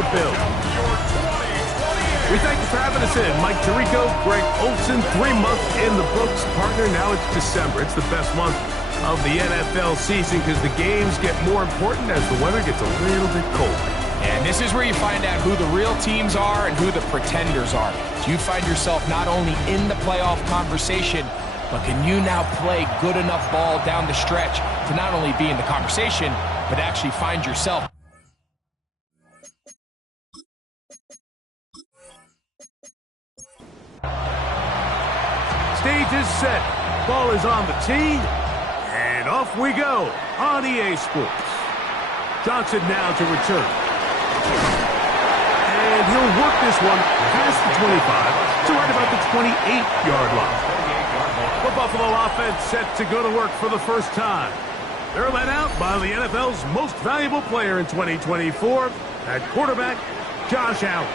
Buffalo Bills. We thank you for having us in. Mike Tirico, Greg Olsen, 3 months in the books. Partner, now it's December. It's the best month of the NFL season because the games get more important as the weather gets a little bit colder. And this is where you find out who the real teams are and who the pretenders are. So you find yourself not only in the playoff conversation, but can you now play good enough ball down the stretch to not only be in the conversation, but actually find yourself. Stage is set. Ball is on the tee. And off we go on EA Sports. Johnson now to return. And he'll work this one past the 25 to right about the 28-yard line. The Buffalo offense set to go to work for the first time. They're led out by the NFL's most valuable player in 2024, at quarterback, Josh Allen.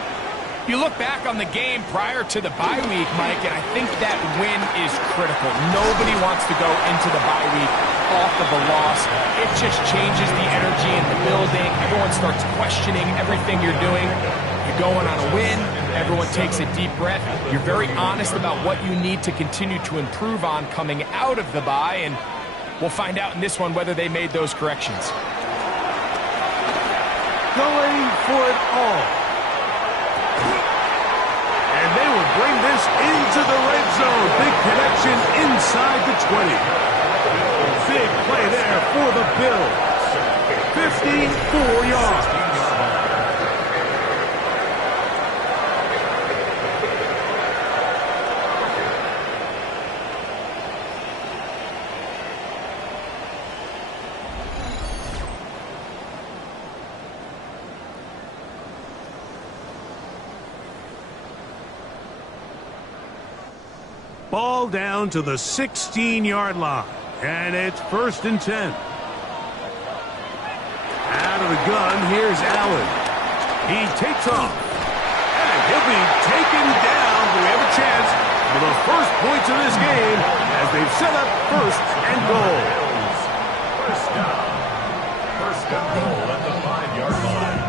You look back on the game prior to the bye week, Mike, and I think that win is critical. Nobody wants to go into the bye week off of a loss. It just changes the energy in the building. Everyone starts questioning everything you're doing. You're going on a win. Everyone takes a deep breath. You're very honest about what you need to continue to improve on coming out of the bye, and we'll find out in this one whether they made those corrections. Going for it all. And they will bring this into the red zone. Big connection inside the 20. Big play there for the Bills. 54 yards. Ball down to the 16-yard line, and it's 1st and 10. Out of the gun, here's Allen. He takes off, and he'll be taken down. We have a chance for the first points of this game as they've set up 1st and goal. First and goal at the 5-yard line.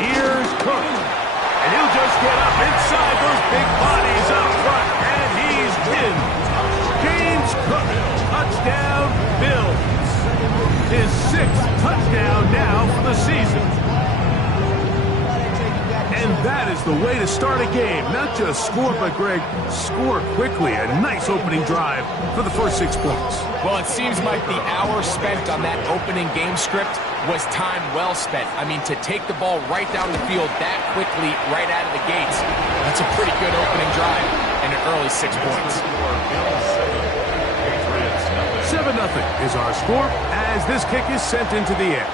Here's Cook, and he'll just get up inside those big bodies up front, and he's in. James Cook, touchdown, Bills. His 6th touchdown now for the season. And that is the way to start a game. Not just score, but, Greg, score quickly. A nice opening drive for the first 6 points. Well, it seems like the hour spent on that opening game script was time well spent. I mean, to take the ball right down the field that quickly, right out of the gates, that's a pretty good opening drive and an early 6 points. 7-0 is our score as this kick is sent into the air.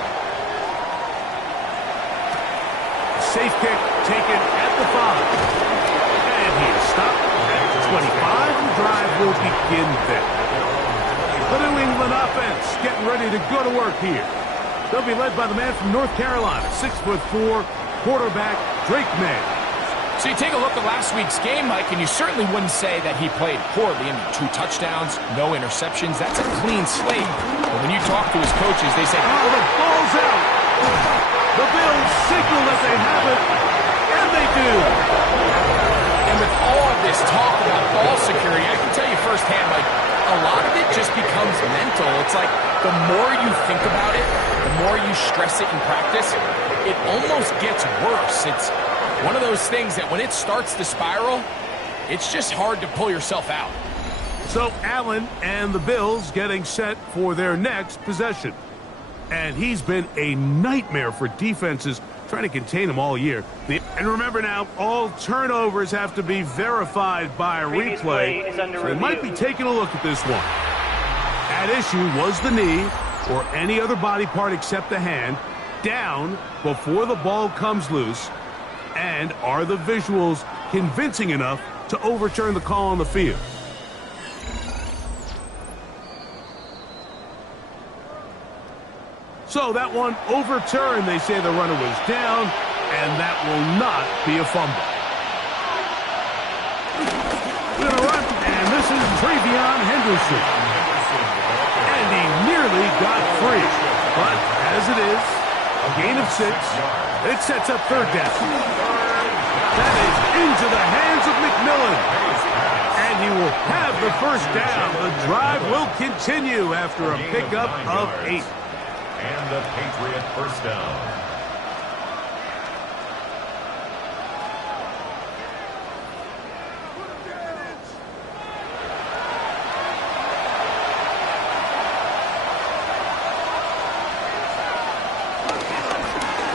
Safe kick taken at the 5. And he is stopped at the 25. The drive will begin there. The New England offense getting ready to go to work here. They'll be led by the man from North Carolina, 6'4", quarterback Drake May. So you take a look at last week's game, Mike, and you certainly wouldn't say that he played poorly. I mean, 2 touchdowns, no interceptions. That's a clean slate. But when you talk to his coaches, they say, oh, the ball's out. The Bills signal that they have it, and they do. And with all of this talk about ball security, I can tell you firsthand, like, a lot of it just becomes mental. It's like the more you think about it, the more you stress it in practice, it almost gets worse. It's one of those things that when it starts to spiral, it's just hard to pull yourself out. So Allen and the Bills getting set for their next possession. And he's been a nightmare for defenses trying to contain him all year. And remember now, all turnovers have to be verified by a replay. So they might be taking a look at this one. At issue was the knee or any other body part except the hand down before the ball comes loose. And are the visuals convincing enough to overturn the call on the field? So that one overturned. They say the runner was down, and that will not be a fumble. Gonna run, and this is Travion Henderson. And he nearly got free. But as it is, a gain of 6. It sets up third down. That is into the hands of McMillan. And he will have the first down. The drive will continue after a pickup of 8. And the Patriot first down.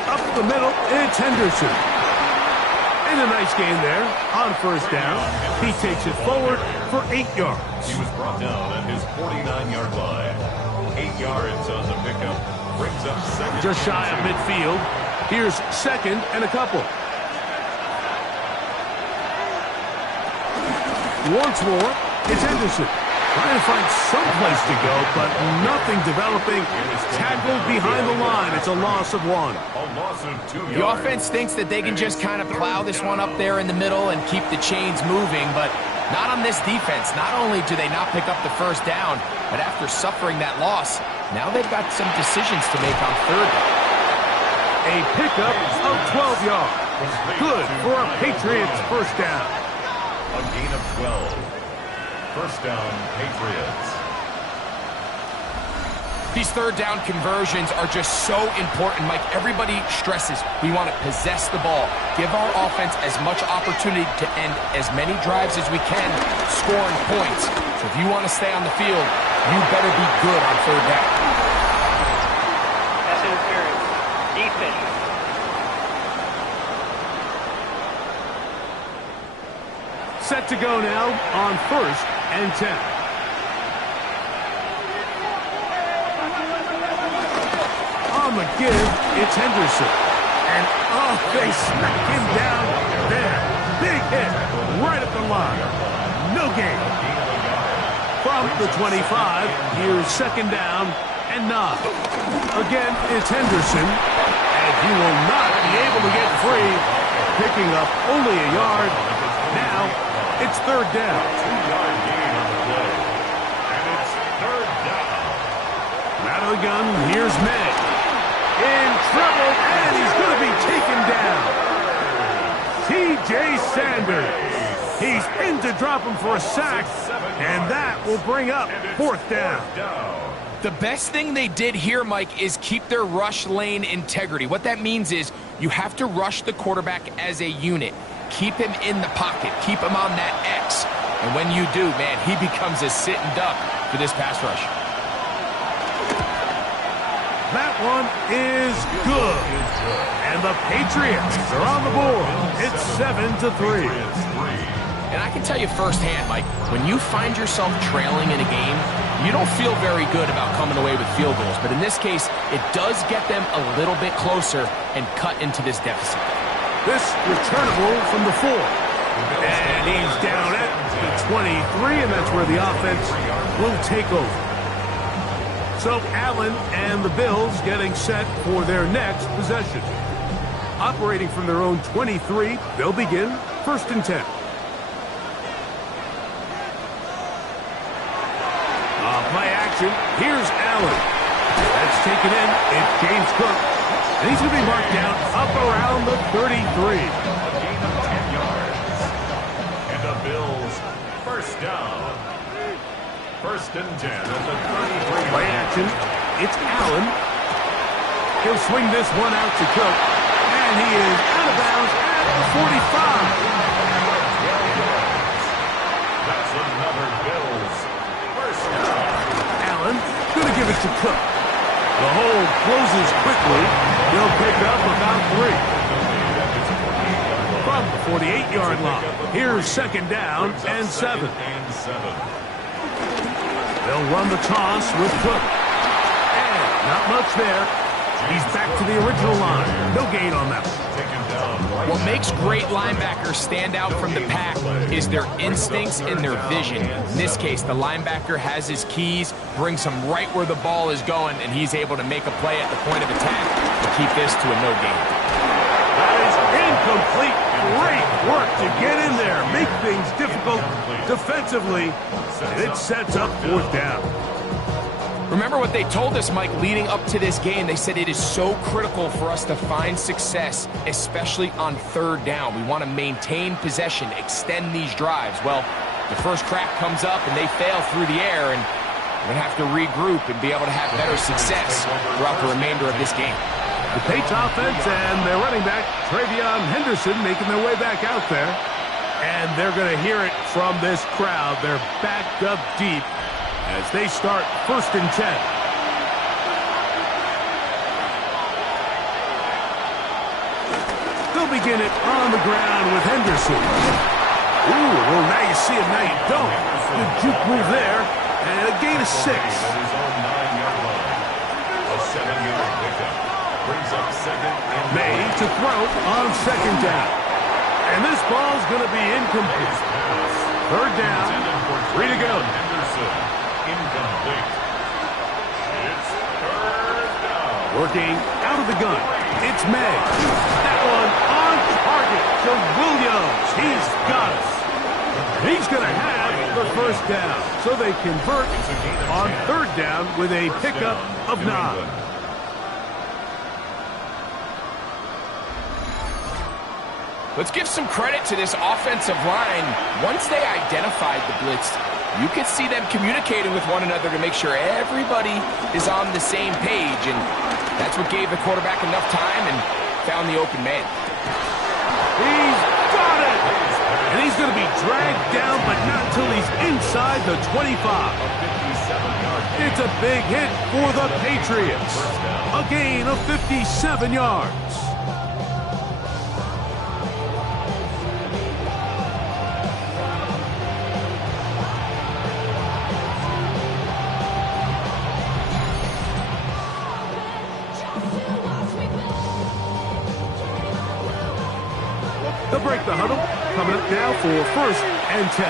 Up the middle, it's Henderson. And a nice gain there on first down. He takes it forward for 8 yards. He was brought down at his 49-yard line. 8 yards on the pickup. Brings up second. Just shy of midfield. Here's second and a couple. Once more, it's Henderson. Trying to find some place to go, but nothing developing. Tackled behind the line. It's a loss of 1. A loss of 2 yards. The offense thinks that they can just kind of plow this one up there in the middle and keep the chains moving, but not on this defense. Not only do they not pick up the first down, but after suffering that loss, now they've got some decisions to make on third down. A pickup of 12 yards. Good for a Patriots first down. A gain of 12. First down, Patriots. These third down conversions are just so important, Mike. Everybody stresses we want to possess the ball, give our offense as much opportunity to end as many drives as we can, scoring points. So if you want to stay on the field, you better be good on third down. Pass interference. Defense. Set to go now on first and 10. On the give, it's Henderson. And, oh, they smack him down there. Big hit right at the line. No gain. From the 25, here's second down and 9. Again, it's Henderson. And he will not be able to get free. Picking up only a yard. Now, it's third down. 2-yard gain on the play. And it's third down. Out of the gun, here's May. In trouble, and he's going to be taken down. T.J. Sanders. He's in to drop him for a sack, and that will bring up fourth down. The best thing they did here, Mike, is keep their rush lane integrity. What that means is you have to rush the quarterback as a unit. Keep him in the pocket. Keep him on that X. And when you do, man, he becomes a sitting duck for this pass rush. That one is good. And the Patriots are on the board. It's 7-3. And I can tell you firsthand, Mike, when you find yourself trailing in a game, you don't feel very good about coming away with field goals. But in this case, it does get them a little bit closer and cut into this deficit. This returnable from the 4. And he's down at the 23, and that's where the offense will take over. So Allen and the Bills getting set for their next possession. Operating from their own 23, they'll begin first and 10. Play action. Here's Allen. That's taken in. It's James Cook. And he's going to be marked down up around the 33. A gain of 10 yards. And the Bills first down. First and 10 at the 33. Play action. It's Allen. He'll swing this one out to Cook. And he is out of bounds at the 45. That's another Bills first down. Allen going to give it to Cook. The hole closes quickly. They'll pick up about 3. From the 48-yard line. Here's second down and 7. They'll run the toss with Cook. And not much there. He's back to the original line. No gain on that one. What makes great linebackers stand out from the pack is their instincts and their vision. In this case, the linebacker has his keys, brings him right where the ball is going, and he's able to make a play at the point of attack to keep this to a no gain. That is incomplete. Great work to get in there, make things difficult defensively, and it sets up fourth down. Remember what they told us, Mike, leading up to this game. They said it is so critical for us to find success, especially on third down. We want to maintain possession, extend these drives. Well, the first crack comes up and they fail through the air, and we're going to have to regroup and be able to have better success throughout the remainder of this game. The Patriots offense and their running back, Travion Henderson, making their way back out there. And they're going to hear it from this crowd. They're backed up deep as they start 1st and 10. They'll begin it on the ground with Henderson. Ooh, well, now you see him, now you don't. Good juke move there, and a gain of 6. A 7-yard pickup brings up 2nd and May to throw on 2nd down. And this ball's going to be incomplete. 3rd down, 3 to go. Henderson, incomplete. It's 3rd down. Working out of the gun, it's May. That one on target to Williams. He's got it. He's going to have the 1st down. So they convert on 3rd down with a pickup of 9. Let's give some credit to this offensive line. Once they identified the blitz, you could see them communicating with one another to make sure everybody is on the same page, and that's what gave the quarterback enough time and found the open man. He's got it! And he's going to be dragged down, but not until he's inside the 25. It's a big hit for the Patriots. A gain of 57 yards. They'll break the huddle. Coming up now for 1st and 10.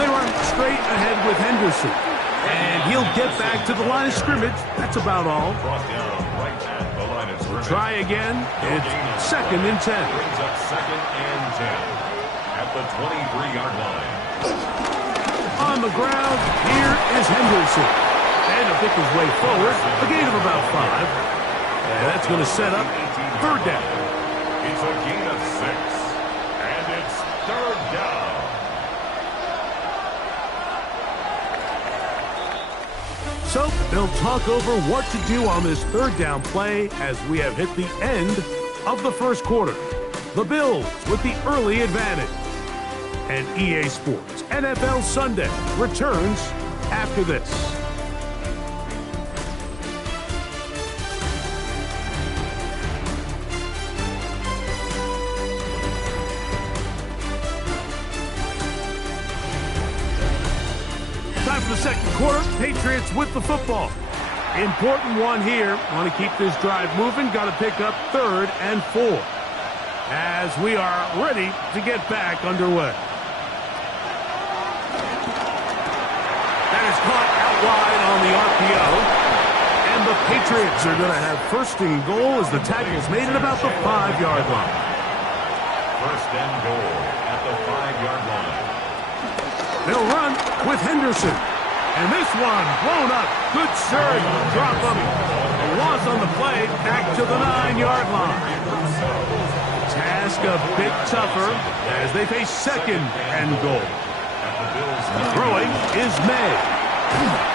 They run straight ahead with Henderson. And he'll get back to the line of scrimmage. That's about all. Try again. It's 2nd and 10. Brings up 2nd and 10 at the 23-yard line. On the ground, here is Henderson. And to pick his way forward, a gain of about 5. And that's going to set up 3rd down. It's a gain of 6. And it's 3rd down. So they'll talk over what to do on this 3rd down play as we have hit the end of the 1st quarter. The Bills with the early advantage. And EA Sports NFL Sunday returns after this. Time for the 2nd quarter. Patriots with the football. Important one here. Want to keep this drive moving. Got to pick up 3rd and 4. As we are ready to get back underway. That is caught out wide on the RPO. And the Patriots are going to have 1st and goal as the tackle's made at about the 5-yard line. 1st and goal at the 5-yard line. They'll run with Henderson. And this one blown up. Good surge. Drop him. A loss on the play. Back to the 9-yard line. Task a bit tougher as they face 2nd and goal. Throwing is May.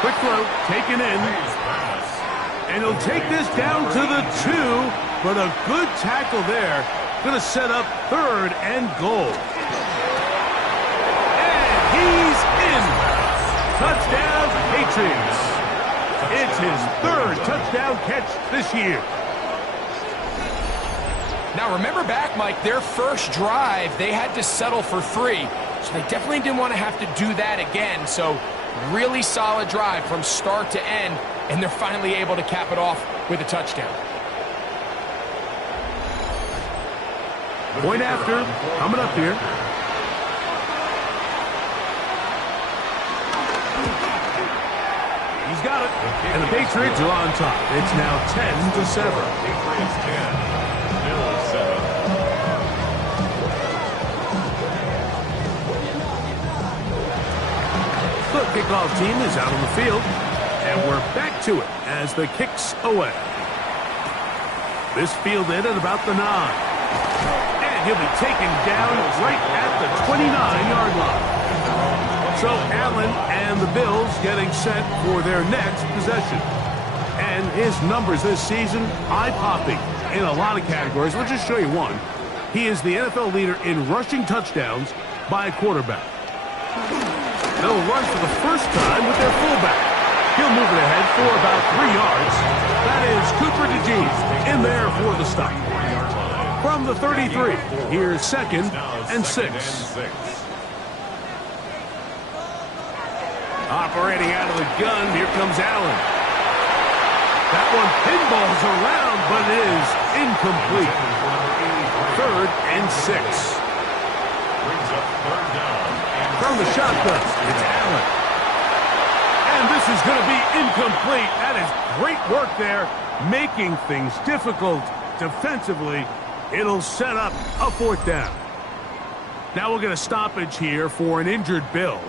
Quick throw taken in. And he'll take this down to the 2. But a good tackle there. Going to set up 3rd and goal. He's in. Touchdown, Patriots. It's his 3rd touchdown catch this year. Now, remember back, Mike, their first drive, they had to settle for 3. So they definitely didn't want to have to do that again. So Really solid drive from start to end, and they're finally able to cap it off with a touchdown. Point after, coming up here. He's got it, and the Patriots are on top. It's now 10-7. Patriots 10, Bills 7. The kickoff team is out on the field, and we're back to it as the kick's away. This fielded at about the 9. And he'll be taken down right at the 29-yard line. So Allen and the Bills getting set for their next possession. And his numbers this season, eye-popping in a lot of categories. We'll just show you one. He is the NFL leader in rushing touchdowns by a quarterback. They'll run for the first time with their fullback. He'll move it ahead for about 3 yards. That is Cooper DeJean in there for the stop. From the 33, here's 2nd and 6. Operating out of the gun, here comes Allen. That one pinballs around, but it is incomplete. 3rd and 6. Brings up 3rd down. From the shotgun, it's Allen. And this is going to be incomplete. That is great work there, making things difficult defensively. It'll set up a 4th down. Now we'll get a stoppage here for an injured Bill.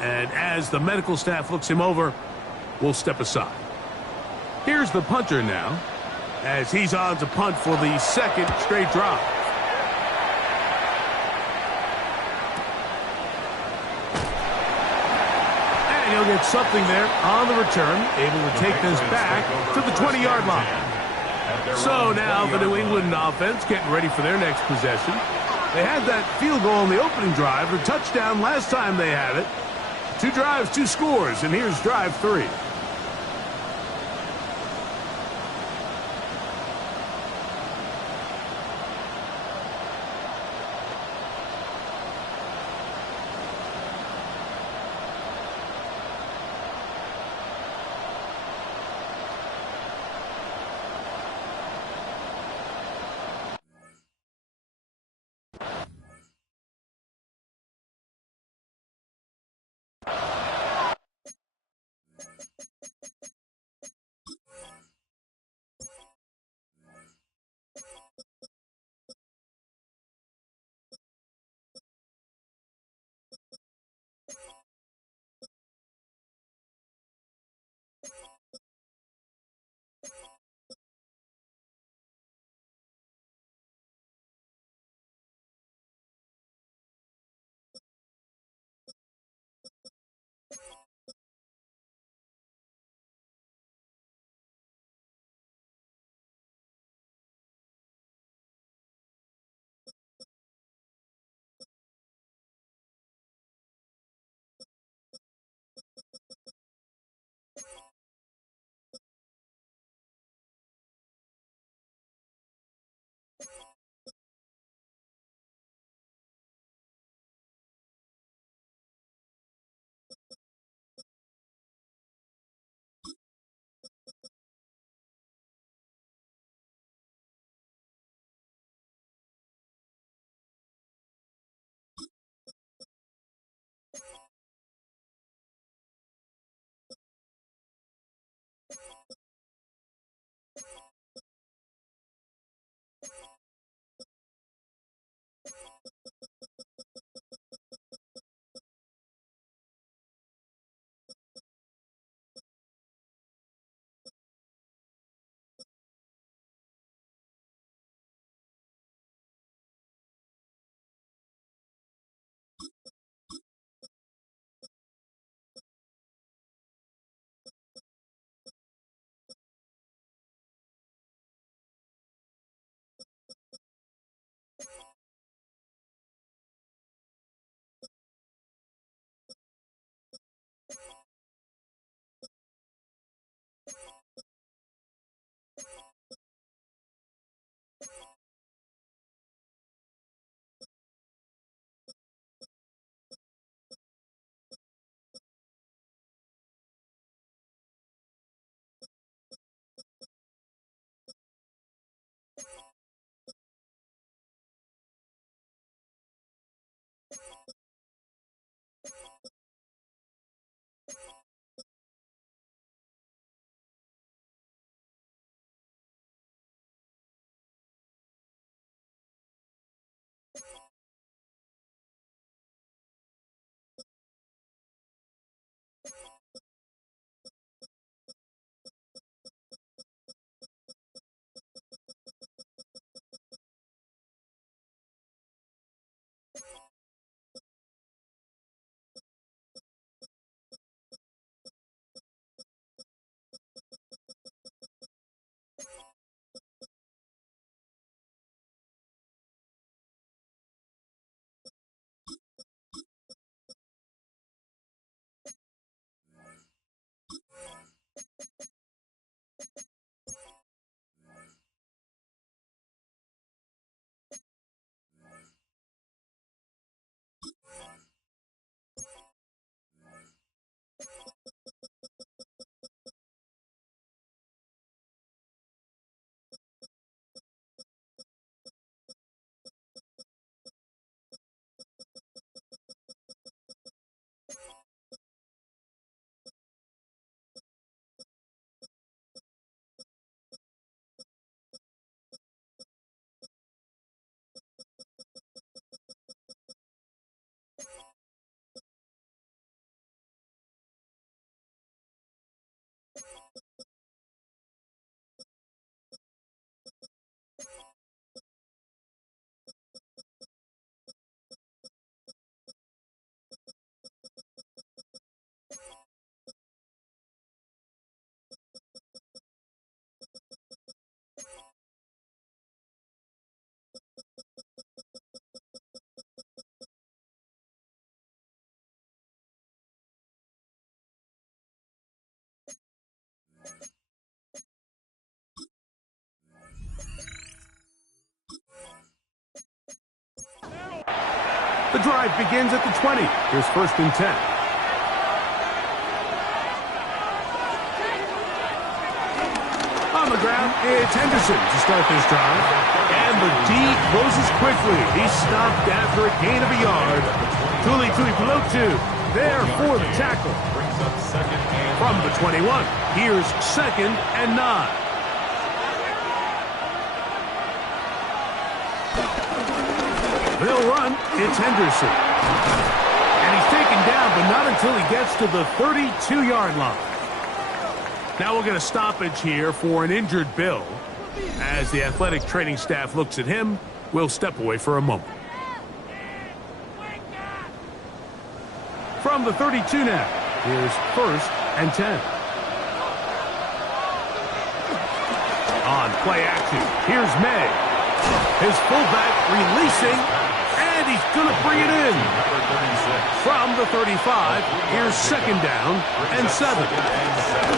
And as the medical staff looks him over, we'll step aside. Here's the punter now, as he's on to punt for the 2nd straight drive. And he'll get something there on the return, able to take this back to the 20-yard line. So now the New England offense getting ready for their next possession. They had that field goal on the opening drive, a touchdown last time they had it. 2 drives, 2 scores, and here's drive 3. The drive begins at the 20. Here's 1st and 10. On the ground, it's Henderson to start this drive. And the D closes quickly. He's stopped after a gain of a yard. Tuli Tuipulotu there for the tackle. From the 21, here's 2nd and 9. They'll run. It's Henderson. And he's taken down, but not until he gets to the 32-yard line. Now we'll get a stoppage here for an injured Bill. As the athletic training staff looks at him, we'll step away for a moment. From the 32 now, here's 1st and 10. On play action, here's May. His fullback releasing, and he's going to bring it in. From the 35, here's 2nd down and 7.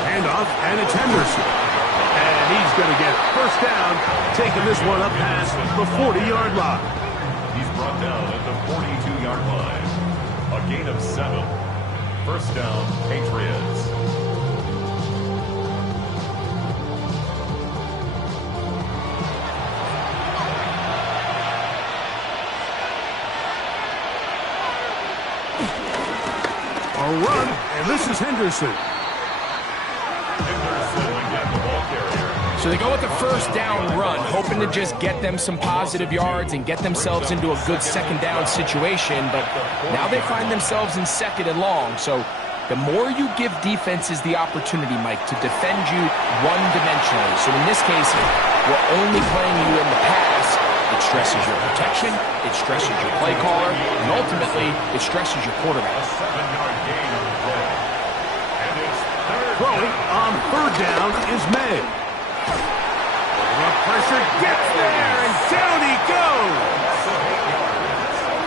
Handoff, and it's Henderson. And he's going to get 1st down, taking this one up past the 40-yard line. He's brought down at the 42-yard line. A gain of 7. 1st down, Patriots. A run, and this is Henderson. So they go with the 1st down run, hoping to just get them some positive yards and get themselves into a good 2nd down situation, but now they find themselves in 2nd and long. So the more you give defenses the opportunity, Mike, to defend you one-dimensionally. So in this case, we're only playing you in the pass. It stresses your protection, it stresses your play caller, and ultimately, it stresses your quarterback. Throwing on 3rd down is May. The pressure gets there, and down he goes.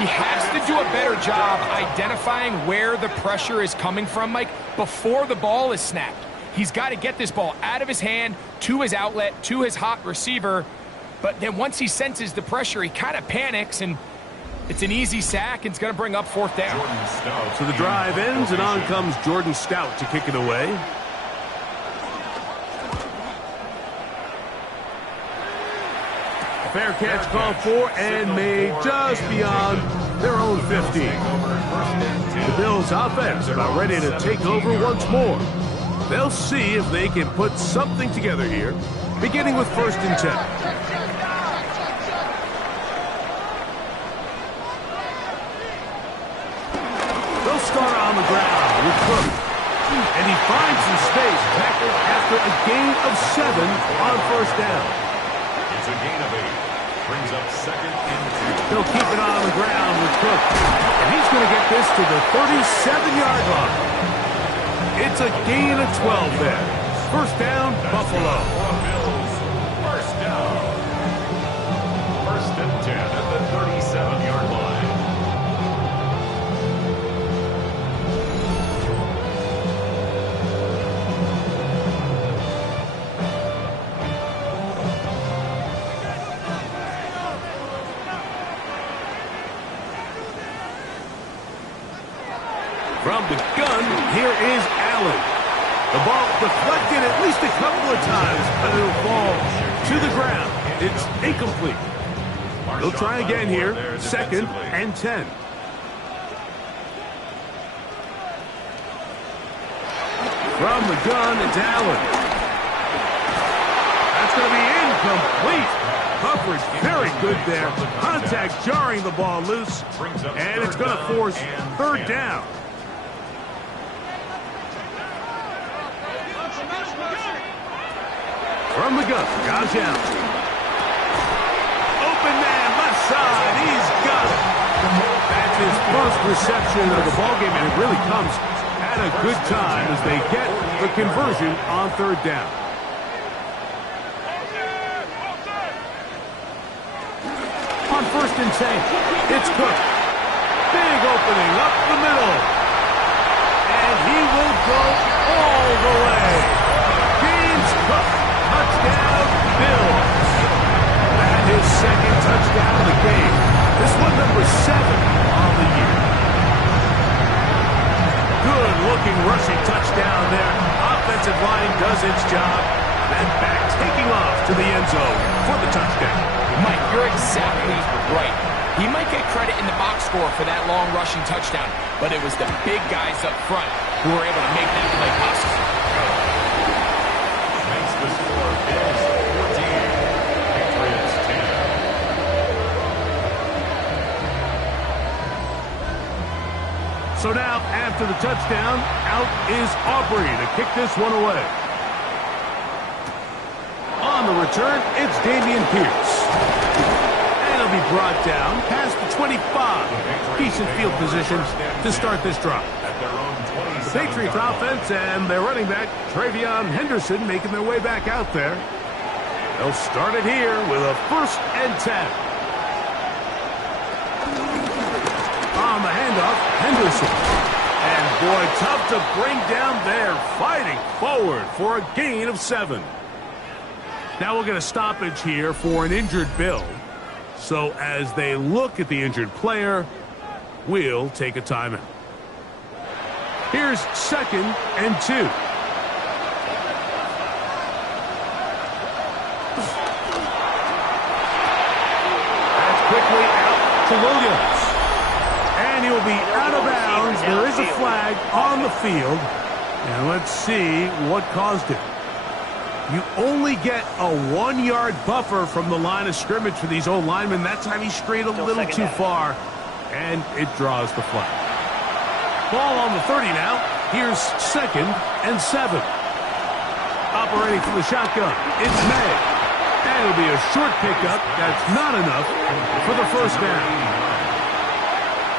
He has to do a better job identifying where the pressure is coming from, Mike, before the ball is snapped. He's got to get this ball out of his hand, to his outlet, to his hot receiver. But then once he senses the pressure, he kind of panics, and it's an easy sack, and it's going to bring up 4th down. So the drive ends, and on comes Jordan Stout to kick it away. A fair catch called for, and made just beyond their own 15. The Bills' offense about ready to take over once more. They'll see if they can put something together here, beginning with 1st and 10. Start on the ground with Cook. And he finds some space, tackled after a gain of 7 on 1st down. It's a gain of 8. Brings up 2nd and 2. He'll keep it on the ground with Cook. And he's going to get this to the 37-yard line. It's a gain of 12 there. 1st down, Buffalo. Bills, 1st down. 1st and 10 at the 37-yard line. From the gun, here is Allen. The ball deflected at least a couple of times, but it'll fall to the ground. It's incomplete. They'll try again here, 2nd and 10. From the gun, it's Allen. That's going to be incomplete. Coverage very good there. Contact jarring the ball loose, and it's going to force 3rd down. From the gun, Josh Allen. Open man, left side, he's got it. That's his first reception of the ballgame, and it really comes at a good time as they get the conversion on 3rd down. On 1st and 10, it's Cook. Big opening up the middle. And he will go all the way. its job. And back taking off to the end zone for the touchdown. Mike, you're exactly right. He might get credit in the box score for that long rushing touchdown, but it was the big guys up front who were able to make that play possible. Makes the score Bills 14, Patriots 10. So now, after the touchdown, out is Aubrey to kick this one away. On the return, it's Dameon Pierce. And he'll be brought down past the 25. Decent field position to start this drive. The Patriots offense and their running back, Travion Henderson, making their way back out there. They'll start it here with a 1st and 10. On the handoff, Henderson. And boy, tough to bring down there, fighting forward for a gain of 7. Now we'll get a stoppage here for an injured Bill. So as they look at the injured player, we'll take a timeout. Here's 2nd and 2. That's quickly out to Williams. And he'll be out of bounds. There is a flag on the field. And let's see what caused it. You only get a 1-yard buffer from the line of scrimmage for these old linemen. That time he strayed a little too far, and it draws the flag. Ball on the 30 now. Here's 2nd and 7. Operating from the shotgun, it's May. And it'll be a short pickup. That's not enough for the 1st down.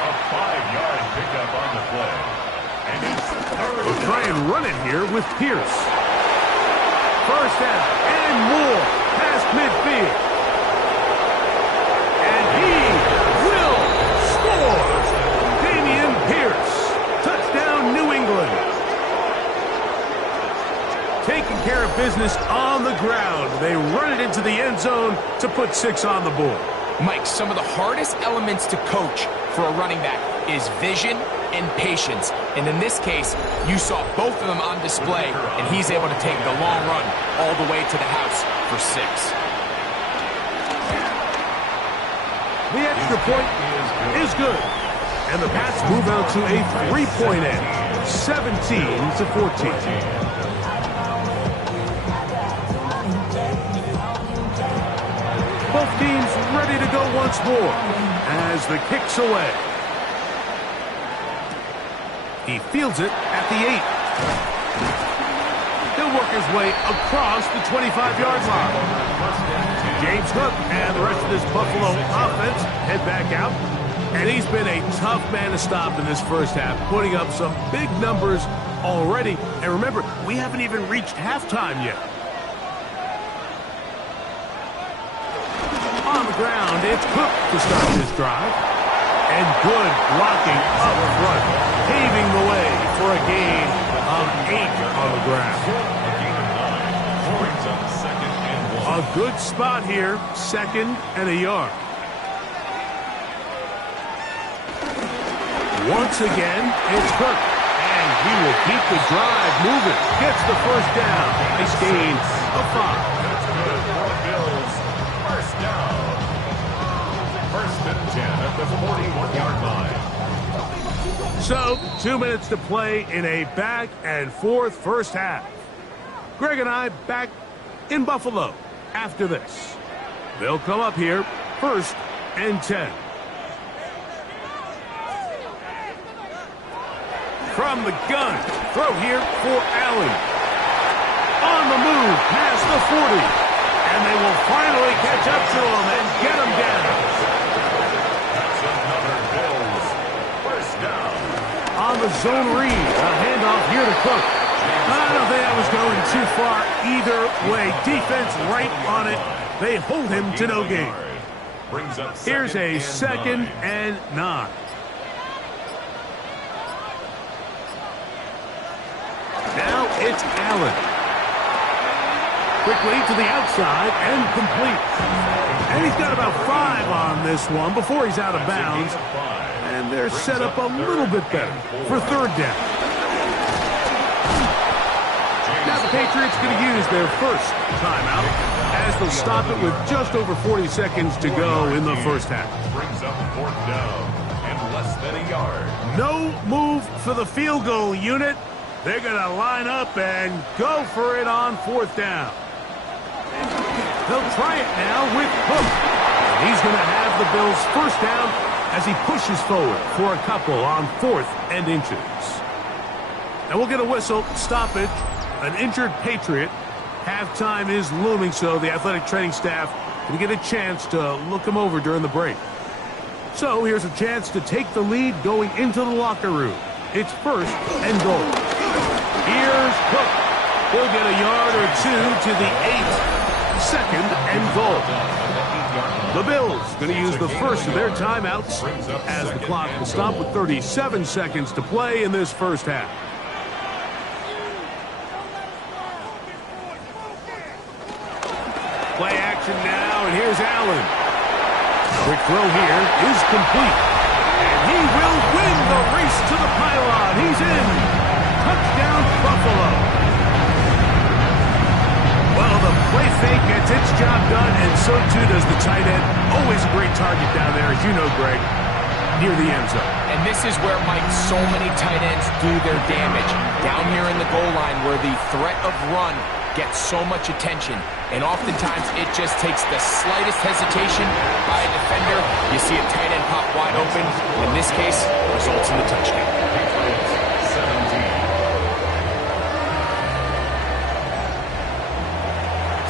A 5-yard pickup on the play. And it's 3rd. We'll try and run it here with Pierce. 1st down and more past midfield. And he will score. Dameon Pierce. Touchdown, New England. Taking care of business on the ground. They run it into the end zone to put 6 on the board. Mike, some of the hardest elements to coach for a running back is vision and patience. And in this case, you saw both of them on display, and he's able to take the long run all the way to the house for 6. The extra point is good. And the Pats move out to a 3-point edge, 17-14. Both teams ready to go once more as the kick's away. He fields it at the 8. He'll work his way across the 25-yard line. James Cook and the rest of this Buffalo offense head back out. And he's been a tough man to stop in this first half, putting up some big numbers already. And remember, we haven't even reached halftime yet. On the ground, it's Cook to start this drive. And good blocking up front, paving the way for a gain of 8 on the ground. A good spot here, 2nd and a yard. Once again, it's Cook. And he will keep the drive moving. Gets the 1st down. Nice gain of 5. That's good for the Bills. 1st down. 1st and 10 at the 41-yard line. So, 2 minutes to play in a back-and-forth first half. Greg and I back in Buffalo after this. They'll come up here, 1st and 10. From the gun, throw here for Allen. On the move, past the 40. And they will finally catch up to him and get him down. That's another Bills 1st down. On the zone read, a handoff here to Cook. I don't think that was going too far either way. Defense right on it. They hold him to no gain. Brings up Here's a 2nd and 9. Now it's Allen. Quickly to the outside and complete. And he's got about 5 on this one before he's out of bounds. And they're set up a little bit better for 3rd down. Now the the Patriots going to use their first timeout as they'll stop it with just over 40 seconds to go in the first half. Brings up fourth down and less than a yard. No move for the field goal unit. They're going to line up and go for it on fourth down. They'll try it now with Hook. And he's going to have the Bills first down as he pushes forward for a couple on 4th and inches. And we'll get a whistle, stoppage, an injured Patriot. Halftime is looming, so the athletic training staff can get a chance to look him over during the break. So here's a chance to take the lead going into the locker room. It's 1st and goal. Here's Cook. He'll get a yard or two to the 8. 2nd and goal. The Bills going to use the first of their timeouts as the clock will stop with 37 seconds to play in this first half. Play action now, and here's Allen. Quick throw here is complete. And he will win the race to the pylon. He's in. Touchdown, Buffalo. Well, the play fake gets its job done, and so too does the tight end. Always a great target down there, as you know, Greg, near the end zone. And this is where, Mike, so many tight ends do their damage. Down here in the goal line where the threat of run gets so much attention. And oftentimes it just takes the slightest hesitation by a defender. You see a tight end pop wide open. In this case, results in the touchdown.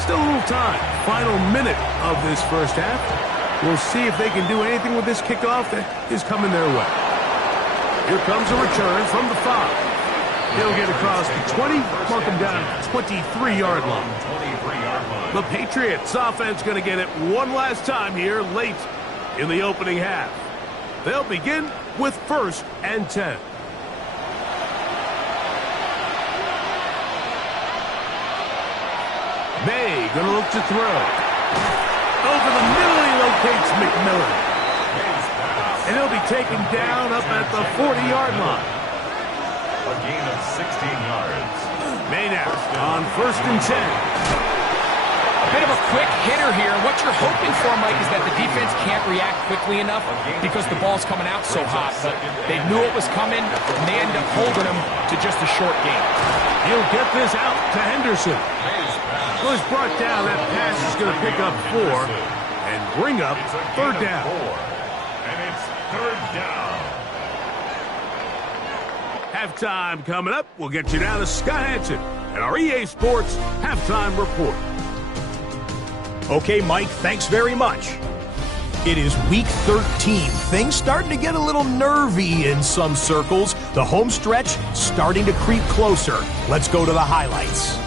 17. Still a little time. Final minute of this first half. We'll see if they can do anything with this kickoff that is coming their way. Here comes a return from the 5. He'll get across the 20, mark him down at the 23-yard line. 23-yard line. The Patriots offense going to get it one last time here late in the opening half. They'll begin with 1st and 10. May going to look to throw. Over the middle he locates McMillan. And he'll be taken down up at the 40-yard line. A gain of 16 yards. May now on 1st and 10. A bit of a quick hitter here. What you're hoping for, Mike, is that the defense can't react quickly enough because the ball's coming out so hot. But they knew it was coming, and they end up holding them to just a short gain. He'll get this out to Henderson. Well, it's brought down. That pass is going to pick up 4 and bring up 3rd down. And it's 3rd down. Halftime coming up. We'll get you now to Scott Hanson and our EA Sports Halftime Report. Okay, Mike, thanks very much. It is week 13. Things starting to get a little nervy in some circles. The home stretch starting to creep closer. Let's go to the highlights.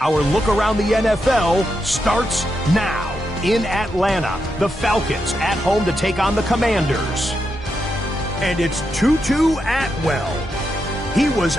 Our look around the NFL starts now. In Atlanta, the Falcons at home to take on the Commanders. And it's Tutu Atwell. He was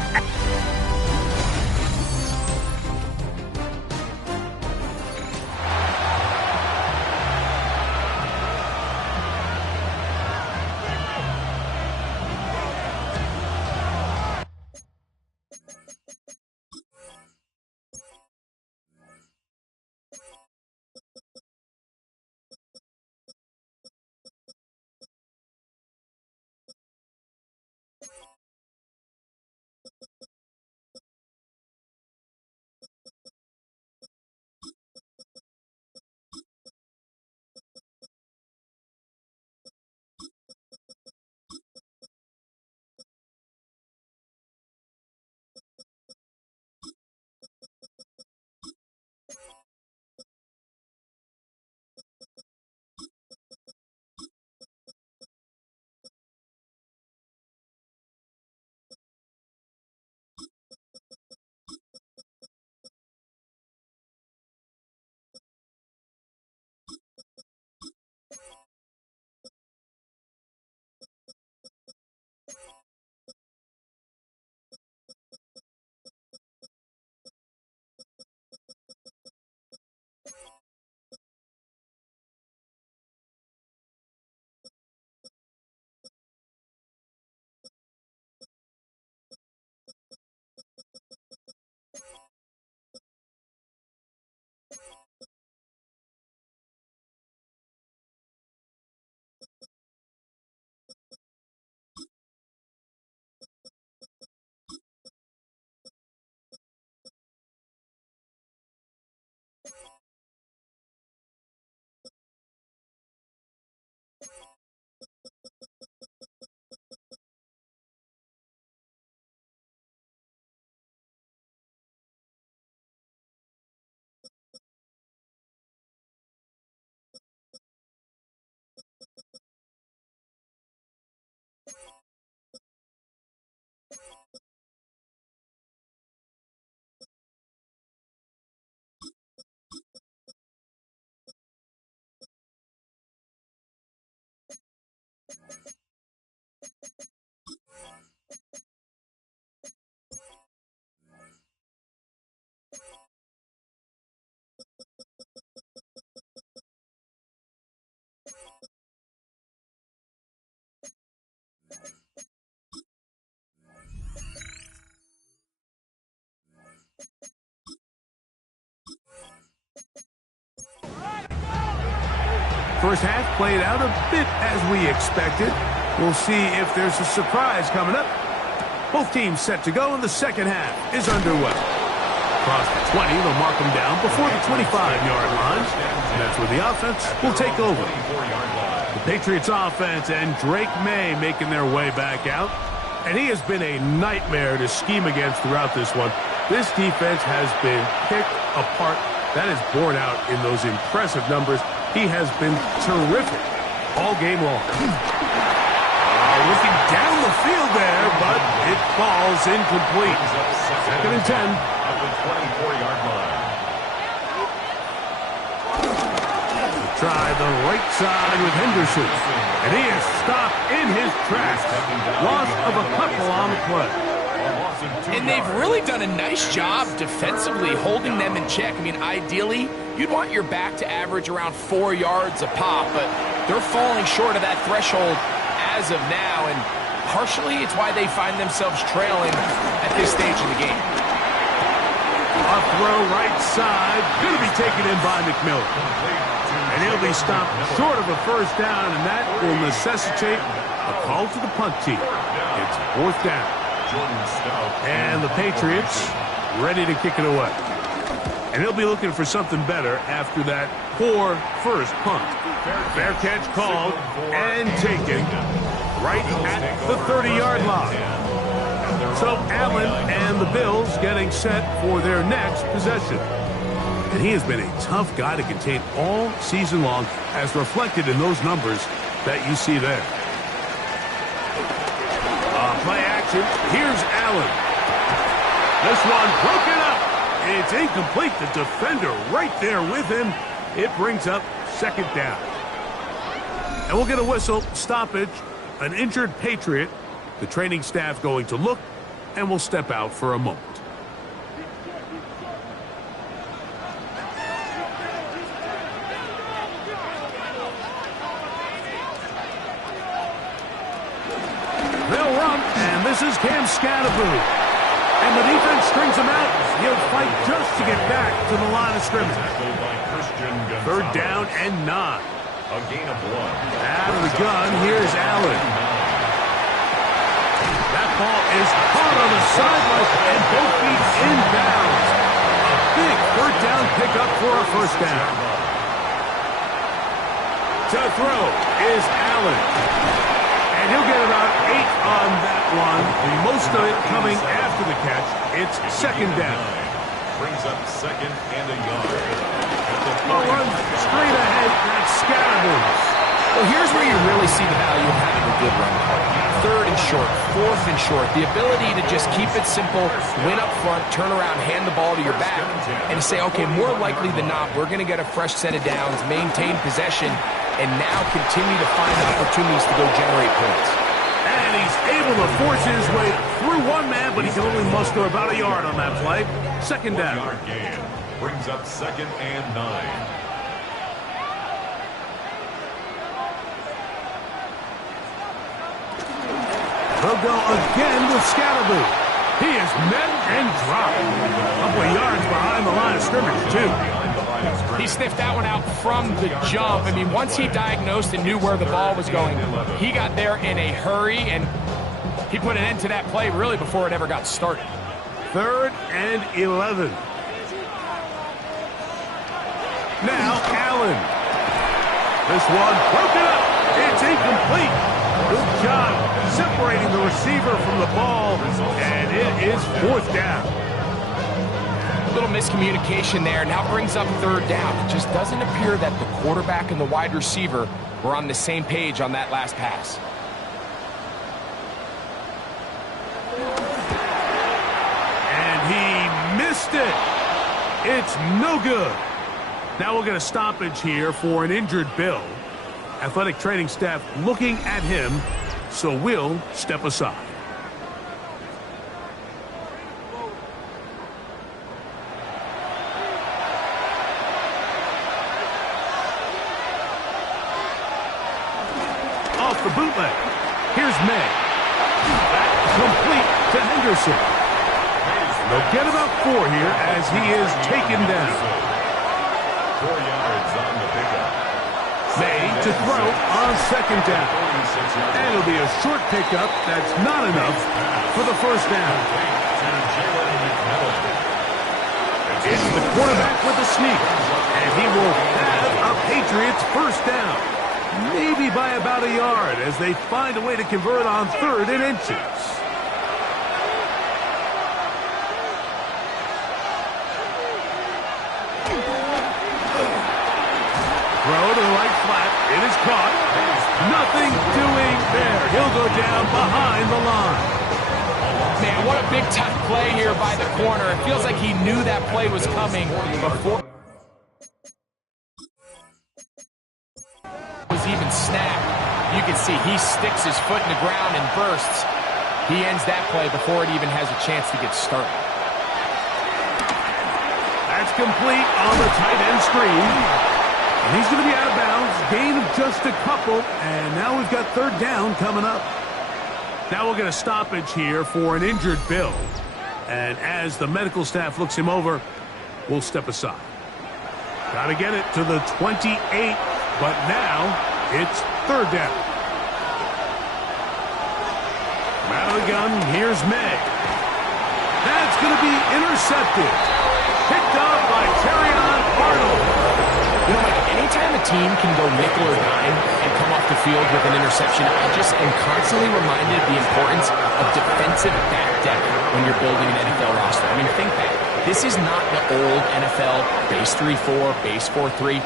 First half played out a bit as we expected. We'll see if there's a surprise coming up. Both teams set to go, and the second half is underway. Across the 20, they'll mark them down before the 25-yard line. And that's where the offense will take over. The Patriots offense and Drake May making their way back out. And he has been a nightmare to scheme against throughout this one. This defense has been picked apart. That is borne out in those impressive numbers. He has been terrific all game long. Looking down the field there, but it falls incomplete. Second and 10. At the 24-yard line. Try the right side with Henderson. And he is stopped in his tracks. Loss of a couple on the play. And they've really done a nice job defensively holding them in check. I mean, ideally, you'd want your back to average around 4 yards a pop, but they're falling short of that threshold as of now, and partially it's why they find themselves trailing at this stage of the game. A throw right side, going to be taken in by McMillan. And he'll be stopped short of a first down, and that will necessitate a call to the punt team. It's fourth down. And the Patriots ready to kick it away. And he'll be looking for something better after that poor first punt. Fair catch called and taken right at the 30-yard line. So Allen and the Bills getting set for their next possession. And he has been a tough guy to contain all season long, as reflected in those numbers that you see there. Play action. Here's Allen. This one broken up. It's incomplete. The defender right there with him. It brings up second down. And we'll get a whistle. Stoppage. An injured Patriot. The training staff going to look, and we'll step out for a moment. They'll run, and this is Cam Scatterboot. And the defense strings him out. He'll fight just to get back to the line of scrimmage. Third down and 9. A gain of 1. Out of the gun, here's Allen. That ball is caught on the sideline, and both feet inbounds. A big third down pickup for a first down. To throw is Allen. And he'll get about 8 on that one. Most of it coming after the catch. It's second down. Brings up second and a yard. Run straight ahead. That's Scatterboot. Well, here's where you really see the value of having a good run play. Third and short, fourth and short. The ability to just keep it simple, win up front, turn around, hand the ball to your back, and say, okay, more likely than not, we're going to get a fresh set of downs, maintain possession, and now continue to find opportunities to go generate points. And he's able to force his way through one man, but he can only muster about a yard on that play. Second down. 1 yard gain. Brings up second and 9. They'll go again with Scatterboot. He is met and dropped. A couple of yards behind the line of scrimmage, too. He sniffed that one out from the jump. I mean, once he diagnosed and knew where the ball was going, he got there in a hurry, and he put an end to that play really before it ever got started. Third and 11. Now Allen. This one broken up. It's incomplete. Good job separating the receiver from the ball, and it is fourth down. A little miscommunication there. Now brings up third down. It just doesn't appear that the quarterback and the wide receiver were on the same page on that last pass. And he missed it. It's no good. Now we'll get a stoppage here for an injured Bill. Athletic training staff looking at him, so we'll step aside. Off the bootleg. Here's May. Back complete to Henderson. They'll get about 4 here as he is taken down. 4 yards on the pickup. May to throw on second down. And it'll be a short pickup that's not enough for the first down. It's the quarterback with the sneak. And he will have a Patriots first down. Maybe by about a yard as they find a way to convert on 3rd and inches. Throw to the right flat. It is caught. Nothing doing there. He'll go down behind the line. Man, what a big-time play here by the corner. It feels like he knew that play was coming before it was even snapped. You can see he sticks his foot in the ground and bursts. He ends that play before it even has a chance to get started. That's complete on the tight end screen. And he's going to be out of bounds. Gain of just a couple. And now we've got 3rd down coming up. Now we'll get a stoppage here for an injured Bill. And as the medical staff looks him over, we'll step aside. Got to get it to the 28, but now it's 3rd down. Out of the gun, here's May. That's going to be intercepted. Picked up by Terrion Arnold. You know, Mike, anytime a team can go nickel or dime and come off the field with an interception, I just am constantly reminded of the importance of defensive back depth when you're building an NFL roster. I mean, think back. This is not the old NFL base 3-4, base 4-3.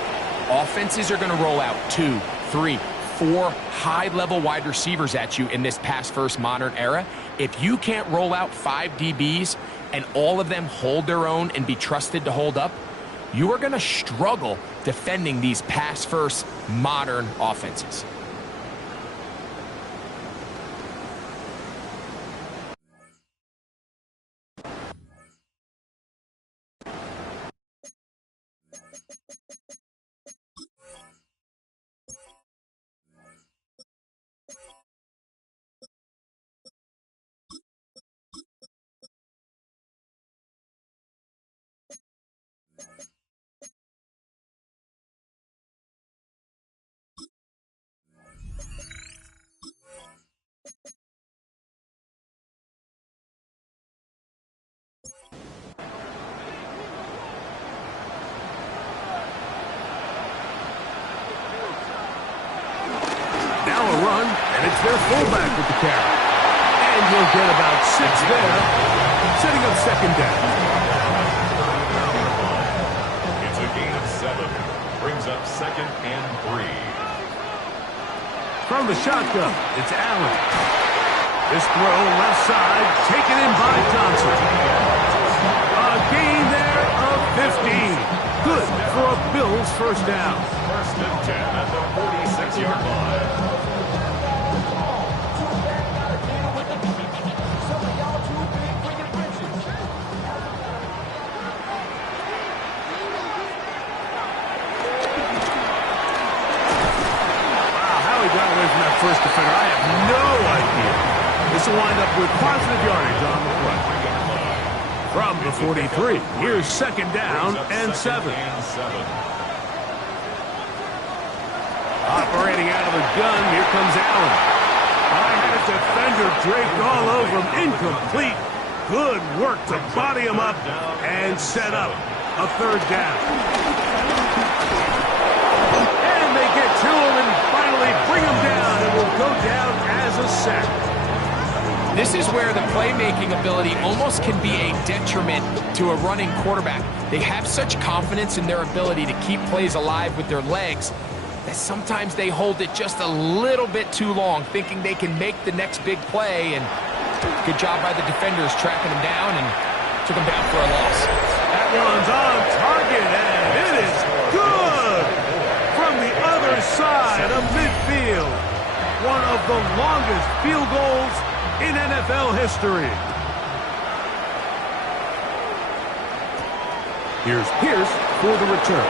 Offenses are going to roll out 2, 3, 4 high-level wide receivers at you in this pass-first modern era. If you can't roll out 5 DBs and all of them hold their own and be trusted to hold up, you are going to struggle defending these pass-first modern offenses. Now a run, and it's their fullback with the carry. And he'll get about 6 there, setting up 2nd down. It's a gain of 7. Brings up 2nd and 3. From the shotgun, it's Allen. This throw left side, taken in by Johnson. A gain there of 15. Good for a Bills first down. 1st and 10 at the 46-yard line. First defender, I have no idea. This will wind up with positive yardage on the play. From the 43, here's 2nd down and 7. Operating out of the gun, here comes Allen. I had a defender draped all over him, incomplete. Good work to body him up and set up a 3rd down. And they get to him and finally bring him down. Will go down as a sack. This is where the playmaking ability almost can be a detriment to a running quarterback. They have such confidence in their ability to keep plays alive with their legs that sometimes they hold it just a little bit too long, thinking they can make the next big play. And good job by the defenders tracking him down and took him down for a loss. That one's on target, and it is good from the other side of midfield. One of the longest field goals in NFL history. Here's Pierce for the return.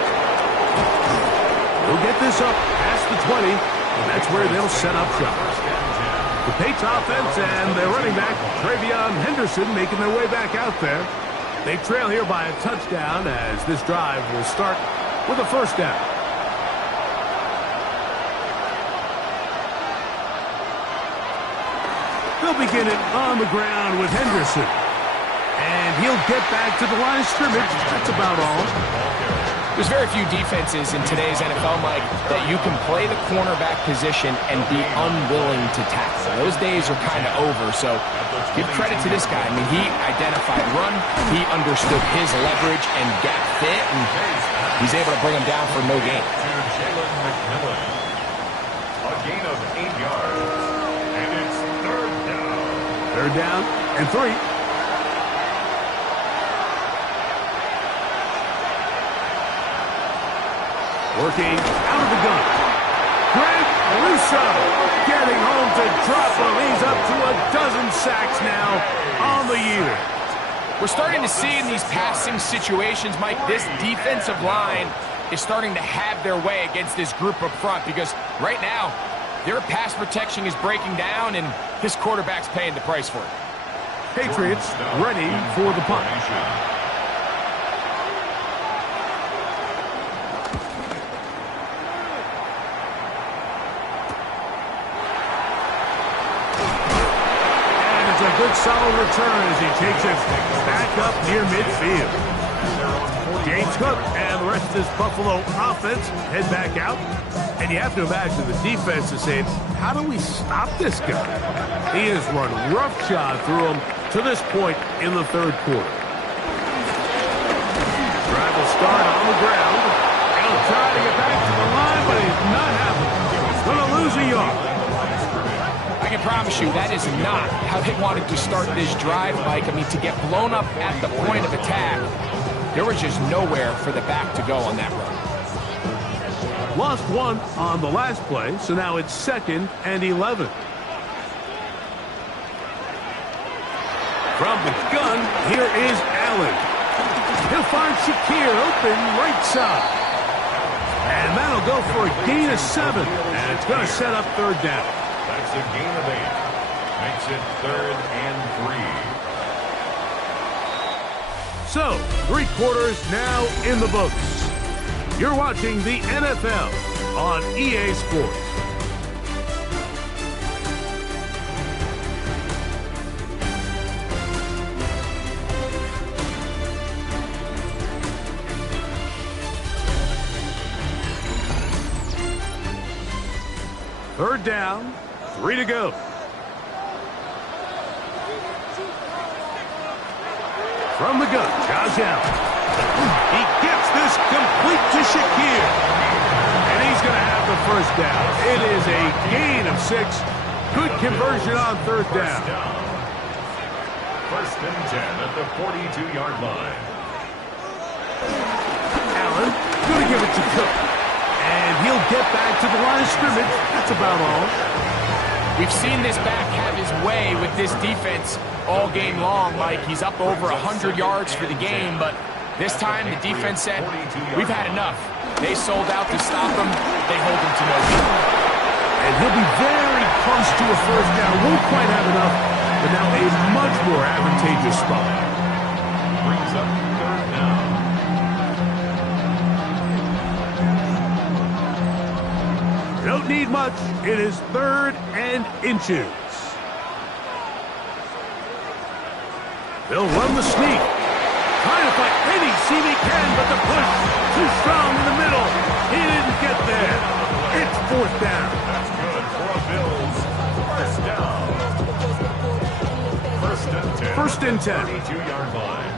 He'll get this up past the 20, and that's where they'll set up shop. The Patriots offense and their running back, Travion Henderson, making their way back out there. They trail here by a touchdown as this drive will start with a 1st down. They'll begin it on the ground with Henderson. And he'll get back to the line of scrimmage. That's about all. There's very few defenses in today's NFL, Mike, that you can play the cornerback position and be unwilling to tackle. Those days are kind of over, so give credit to this guy. I mean, he identified run, he understood his leverage and gap fit, and he's able to bring him down for no gain. Jalen McMillan. A gain of 8 yards. And it's third down. Third down and 3. Working out of the gun. Greg Russo getting home to drop him. He's up to a dozen sacks now on the year. We're starting to see in these passing situations, Mike, this defensive line is starting to have their way against this group up front because right now their pass protection is breaking down and this quarterback's paying the price for it. Patriots ready for the punt. A good solid return as he takes it back up near midfield. James Cook and the rest of this Buffalo offense head back out. And you have to imagine the defense is saying, how do we stop this guy? He has run roughshod through him to this point in the third quarter. Drive will start on the ground. He'll try to get back to the line, but he's not happening. He's going to lose a yard. I can promise you that is not how they wanted to start this drive, Mike. I mean, to get blown up at the point of attack, there was just nowhere for the back to go on that run. Lost one on the last play, so now it's 2nd and 11. From the gun, here is Allen. He'll find Shakir open right side. And that'll go for a gain of 7, and it's going to set up third down. That's a gain of 8. Makes it 3rd and 3. So, 3 quarters now in the books. You're watching the NFL on EA Sports. Third down, 3 to go. From the gun, Josh Allen. He gets this complete to Shakir. And he's going to have the first down. It is a gain of 6. Good conversion on third down. 1st and 10 at the 42-yard line. Allen going to give it to Cook. And he'll get back to the line of scrimmage. That's about all. We've seen this back have his way with this defense all game long, Mike. He's up over 100 yards for the game, but this time the defense said, we've had enough. They sold out to stop him. They hold him to no gain. And he'll be very close to a first down. Won't quite have enough, but now a much more advantageous spot. Brings up 3rd down. Don't need much. It is 3rd and inches. They'll run the sneak. Trying to find any seam he can, but the push too strong in the middle. He didn't get there. It's 4th down. That's good for a Bills. 1st down. 1st and 10. 1st and 10. 32-yard line.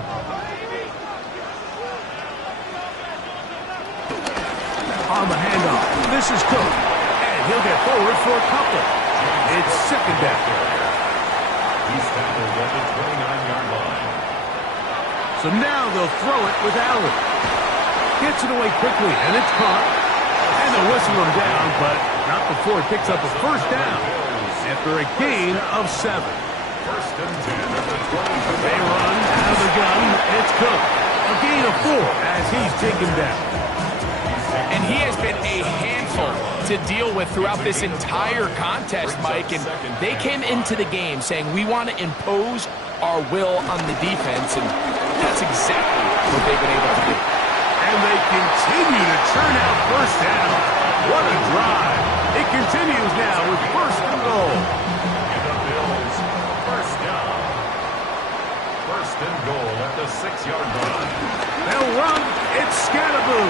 On the handoff. This is Cook. And he'll get forward for a couple. It's 2nd down. He's tackled at the 29-yard line. So now they'll throw it with Allen. Gets it away quickly, and it's caught. And they'll whistle him down, but not before he picks up a first down after a gain of 7. 1st and 10 at the 22. They run out of the gun. It's Cook. A gain of 4 as he's taken down. And he has been a handful to deal with throughout this entire contest, Mike. And they came into the game saying, we want to impose our will on the defense. And that's exactly what they've been able to do. And they continue to churn out first down. What a drive. It continues now with 1st and goal. And the Bills and goal at the 6-yard line. They'll run. It's Scatterboo.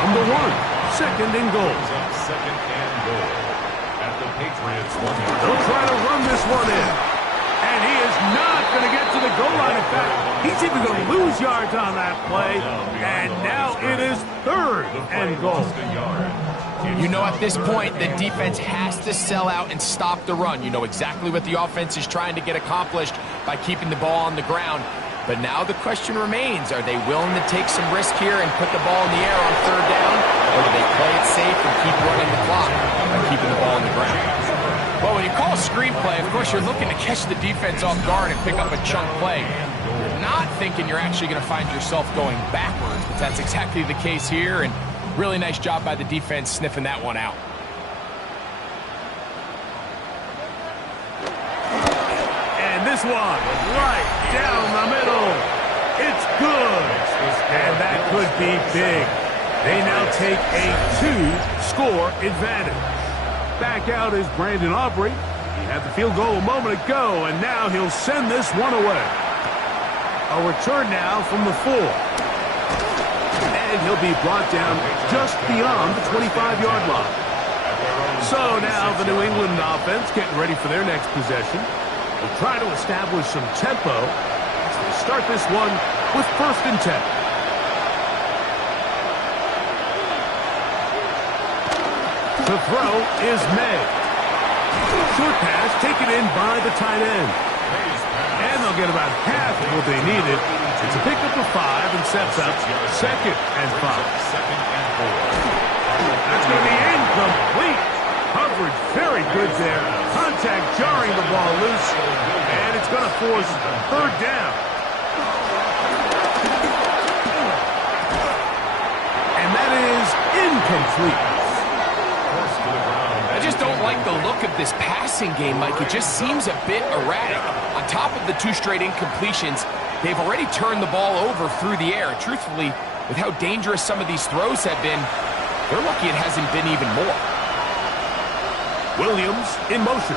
From the 1, second and goal. Up second and goal at the Patriots 1-yard. They'll try to run this one in. And he is not going to get to the goal line. In fact, he's even going to lose yards on that play. And now it is third and goal. You know, at this point, the defense has to sell out and stop the run. You know exactly what the offense is trying to get accomplished by keeping the ball on the ground. But now the question remains, are they willing to take some risk here and put the ball in the air on third down? Or do they play it safe and keep running the clock by keeping the ball on the ground? Well, when you call a screenplay, of course, you're looking to catch the defense off guard and pick up a chunk play. You're not thinking you're actually going to find yourself going backwards, but that's exactly the case here, and really nice job by the defense sniffing that one out. And this one, right down the middle. It's good. And that could be big. They now take a 2-score advantage. Back out is Brandon Aubrey. He had the field goal a moment ago, and now he'll send this one away. A return now from the 4. And he'll be brought down just beyond the 25-yard line. So now the New England offense getting ready for their next possession. They'll try to establish some tempo. So they start this one with 1st and 10. To throw is May. Short pass taken in by the tight end. And they'll get about half of what they needed. It's a pickup of 5 and sets up 2nd and 5. That's going to be incomplete. Coverage very good there. Contact jarring the ball loose. And it's going to force 3rd down. And that is incomplete. I just don't like the look of this passing game, Mike. It just seems a bit erratic. On top of the 2 straight incompletions, they've already turned the ball over through the air. Truthfully, with how dangerous some of these throws have been, they're lucky it hasn't been even more. Williams in motion.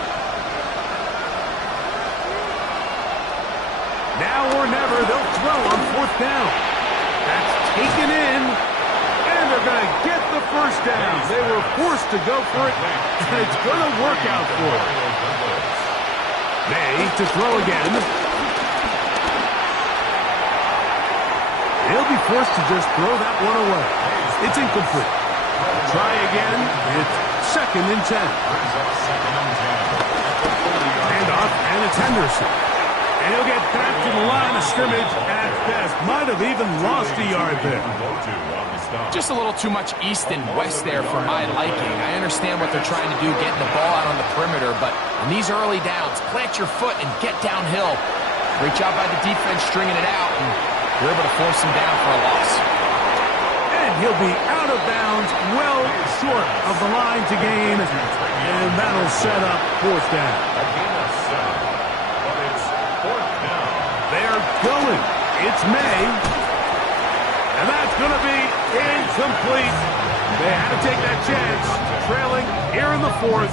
Now or never, they'll throw on 4th down. That's taken in. And they're going to get the 1st down. They were forced to go for it, and it's going to work out for them. May to throw again. They'll be forced to just throw that one away. It's incomplete. Try again. It's 2nd and 10. Handoff, and it's Henderson. And he'll get back to the line of scrimmage at best. Might have even lost a yard there. Just a little too much east and west there for my liking. I understand what they're trying to do, getting the ball out on the perimeter, but in these early downs, plant your foot and get downhill. Great job by the defense stringing it out, and you're able to force him down for a loss. And he'll be out of bounds, well short of the line to gain, and that'll set up 4th down. A gain of 7, but it's 4th down. They're going. It's May. And that's going to be incomplete. They had to take that chance. Trailing here in the 4th.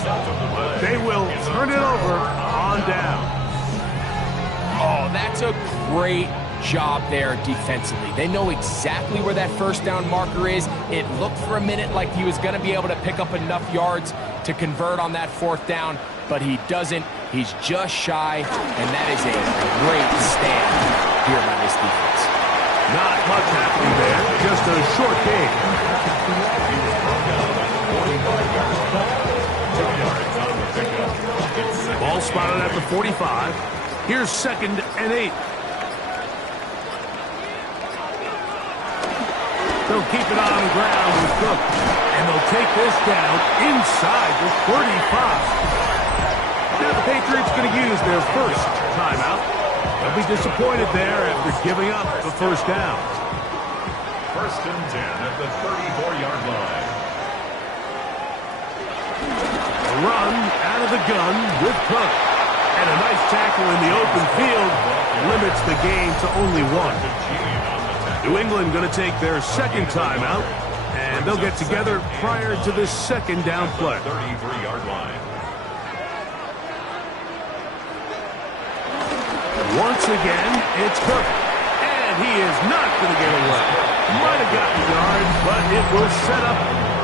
They will turn it over on down. Oh, that's a great job there defensively. They know exactly where that 1st down marker is. It looked for a minute like he was going to be able to pick up enough yards to convert on that 4th down, but he doesn't. He's just shy, and that is a great stand here by this defense. Not much happening there. Just a short game. Ball spotted at the 45. Here's 2nd and 8. They'll keep it on the ground with Cook. And they'll take this down inside the 35. Now the Patriots going to use their 1st timeout. They'll be disappointed there after giving up the 1st down. 1st and 10 at the 34-yard line. A run out of the gun with Cook. And a nice tackle in the open field limits the gain to only 1. New England going to take their 2nd timeout, and they'll get together prior to this 2nd down play. 33-yard line. Once again, it's Cook. And he is not going to get away. Might have gotten yards, but it will set up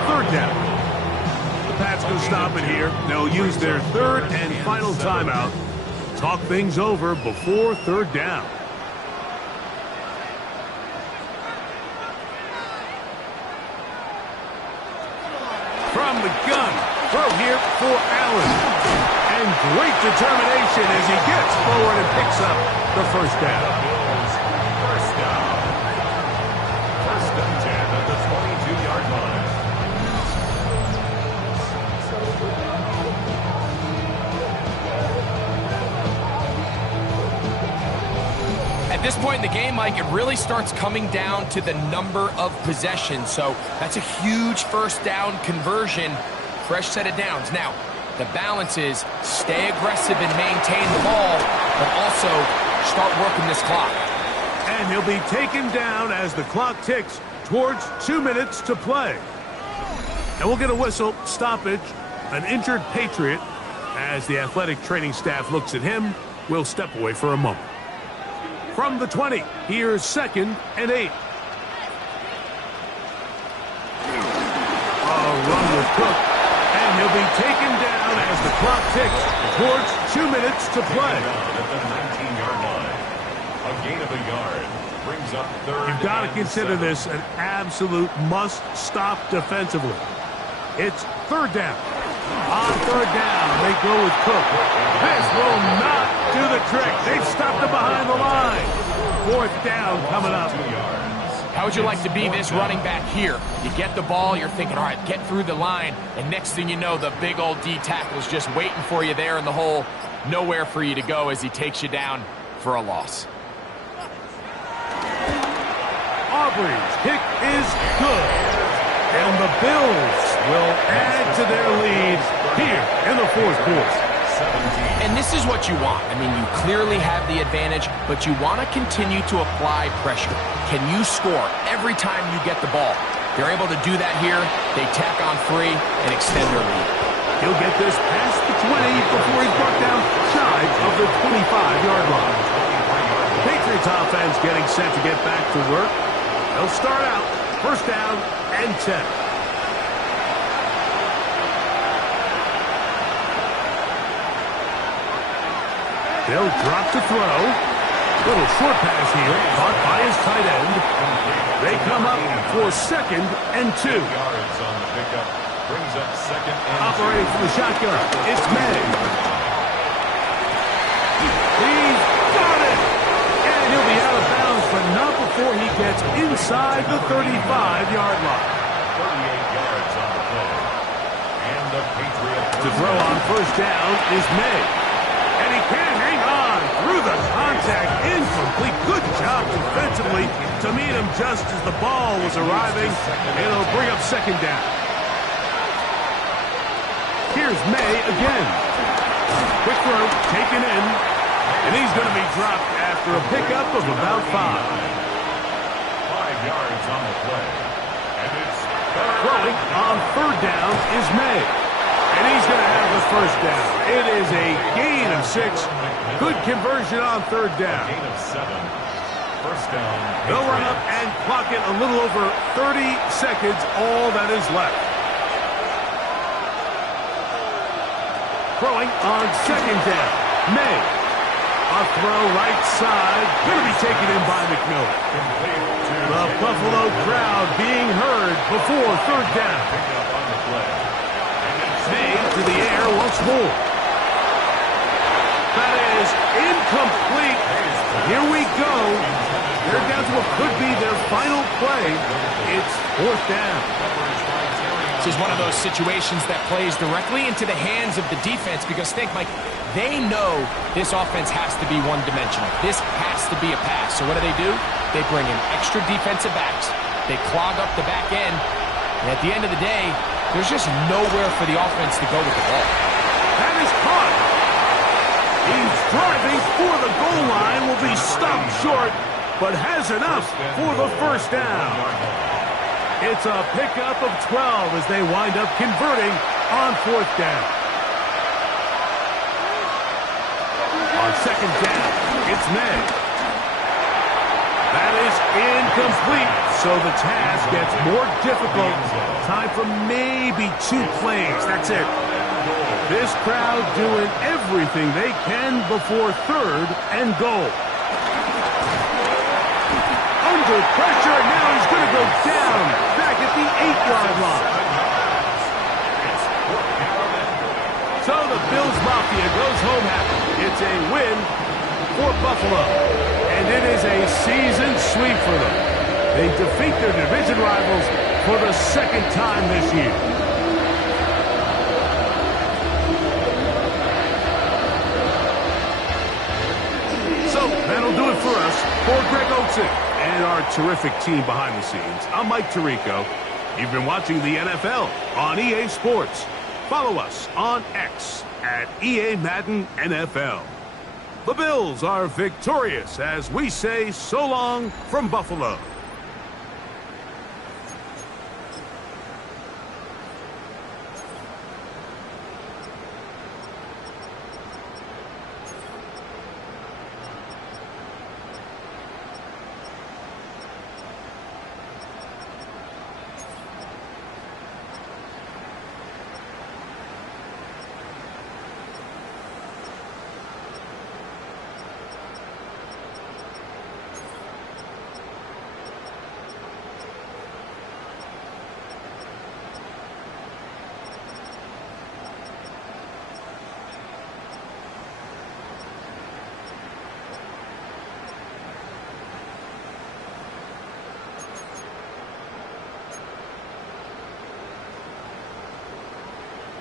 third down. The Pats will stop it here. They'll use their third and final timeout. Talk things over before third down. From the gun, throw here for Allen. And great determination as he gets forward and picks up the first down. First down. First and 10 at the 22-yard line. At this point in the game, Mike, it really starts coming down to the number of possessions. So that's a huge first down conversion. Fresh set of downs. Now, the balance is stay aggressive and maintain the ball, but also start working this clock. And he'll be taken down as the clock ticks towards 2 minutes to play. And we'll get a whistle, stoppage, an injured Patriot. As the athletic training staff looks at him, we'll step away for a moment. From the 20, here's 2nd and 8. A run with Cook, and he'll be taken down as the clock ticks towards 2 minutes to play. At the 19-yard line. A gain of a yard brings up third. You've got to consider this an absolute must-stop defensively. It's third down. On third down, they go with Cook. This will not do the trick. They've stopped him behind the line. Fourth down coming up. 2 yards. How would you like to be this running back here? You get the ball, you're thinking, all right, get through the line, and next thing you know, the big old D tackle's just waiting for you there in the hole. Nowhere for you to go as he takes you down for a loss. Aubrey's kick is good. And the Bills will add to their lead here in the fourth quarter. 17. And this is what you want. I mean, you clearly have the advantage, but you want to continue to apply pressure. Can you score every time you get the ball? They're able to do that here. They tack on 3 and extend their lead. He'll get this past the 20 before he's brought down shy of the 25-yard line. Patriots offense getting set to get back to work. They'll start out first down and 10. They'll drop to throw. Little short pass here, caught by his tight end. They come up for 2nd and 2. Yards on the pickup brings up 2nd and 2. Operating from the shotgun, it's May. He's got it! And he'll be out of bounds, but not before he gets inside the 35-yard line. 38 yards on the play. And the Patriots To throw on first down is May. And he can hang on through the contact. Incomplete. Good job defensively to meet him just as the ball was arriving. It'll bring up 2nd down. Here's May again. Quick throw, taken in. And he's going to be dropped after a pickup of about 5. 5 yards on the play. And it's Throwing on third down is May. And he's going to have the first down. It is a gain of 6. Good conversion on third down. gain of 7. First down. They'll run up and clock it a little over 30 seconds, all that is left. Throwing on 2nd down. May. A throw right side. Going to be taken in by McMillan. The Buffalo crowd being heard before third down. Pick up on the play. May to the air once more. That is incomplete. Here we go. They're down to what could be their final play. It's fourth down. This is one of those situations that plays directly into the hands of the defense because think, Mike, they know this offense has to be one-dimensional. This has to be a pass. So what do? They bring in extra defensive backs. They clog up the back end. And at the end of the day, there's just nowhere for the offense to go with the ball. That is caught. He's driving for the goal line. Will be stopped short, but has enough for the first down. It's a pickup of 12 as they wind up converting on fourth down. On second down, It's made. That is incomplete, so the task gets more difficult. Time for maybe 2 plays. That's it. This crowd doing everything they can before 3rd and goal. Under pressure, and now he's going to go down back at the 8-yard line. So the Bills Mafia goes home happy. It's a win for Buffalo, and it is a season sweep for them. They defeat their division rivals for the 2nd time this year. So that'll do it for us. For Greg Olsen and our terrific team behind the scenes, I'm Mike Tirico. You've been watching the NFL on EA Sports. Follow us on X at EA Madden NFL. The Bills are victorious as we say so long from Buffalo.